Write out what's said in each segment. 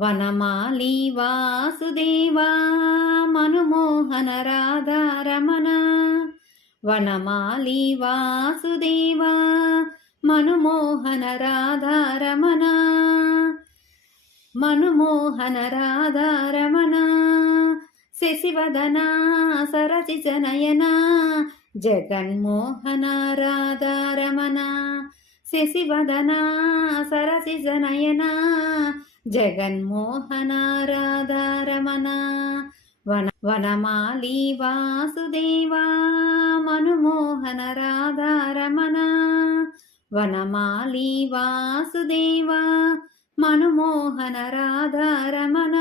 వనమాలి వాసుదేవా మనుమోహన రాధారమణ వనమాలి వాసుదేవా మనుమోహన రాధారమణ మనుమోహన రాధారమణ శశివదన సరసిజ జగన్మోహన రాధారమణ శశివదన సరసి జనయనా జగన్మోహనారాధారమణ. వన వనమాలి వాసుదేవా మనుమోహన రాధారమణ వనమాలి వాసుదేవా మనుమోహన రాధారమణ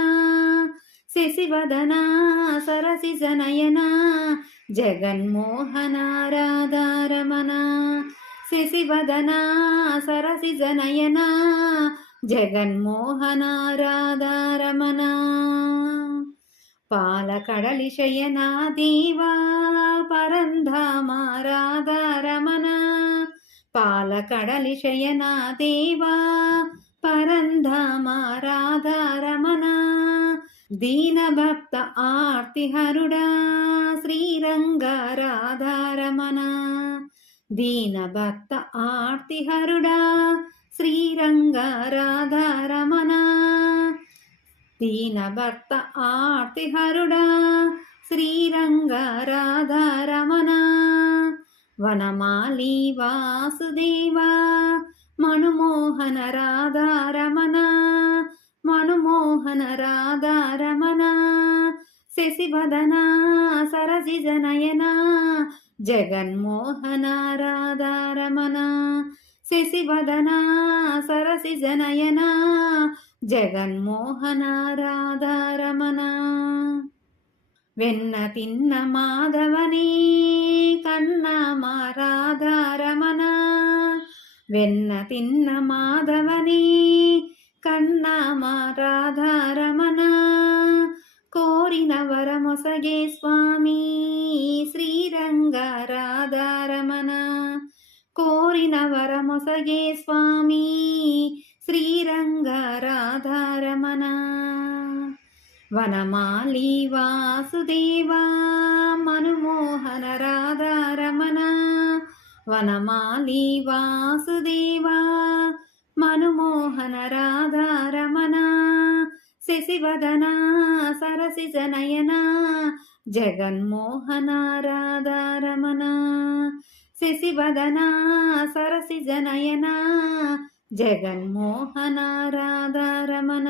శశివదన సరసి జనయన జగన్మోహన రాధారమణ శశివదన సరసి నయన జగన్మోహనారాధారమణ. పాలకడలి శయనా దీవా పరంధామారాధారమణ. పాలకడలి శయనా దేవా పరంధామారాధారమణ. దీనభక్త ఆర్తిహరుడా శ్రీరంగ దీనభక్త ఆర్తిహరుడా శ్రీరంగ రాధారమణ. దీనభక్త ఆర్తిహరుడా శ్రీరంగ రాధారమణ. వనమాలి వాసుదేవా మనుమోహన రాధారమణ. మనుమోహన రాధారమణ. శశివదనా సరసిజ జనయనా జగన్మోహన శశివదనా సరసి జనయనా నయన వెన్న తిన్న మాధవనే కన్నా మా వెన్న తిన్న మాధవని కన్నా మా కోరిన వరమొసగే స్వామి వరమొసగే స్వామి. శ్రీరంగ రాధారమణ. వనమాలి వాసుదేవా. మనుమోహన రాధారమణ. వనమాలి వాసుదేవా. మనుమోహన రాధారమణ. శశివదన సరసి జనయన జగన్మోహన రాధారమణ. శశివదనా సరసిజ నయన జగన్మోహన రాధారమణ.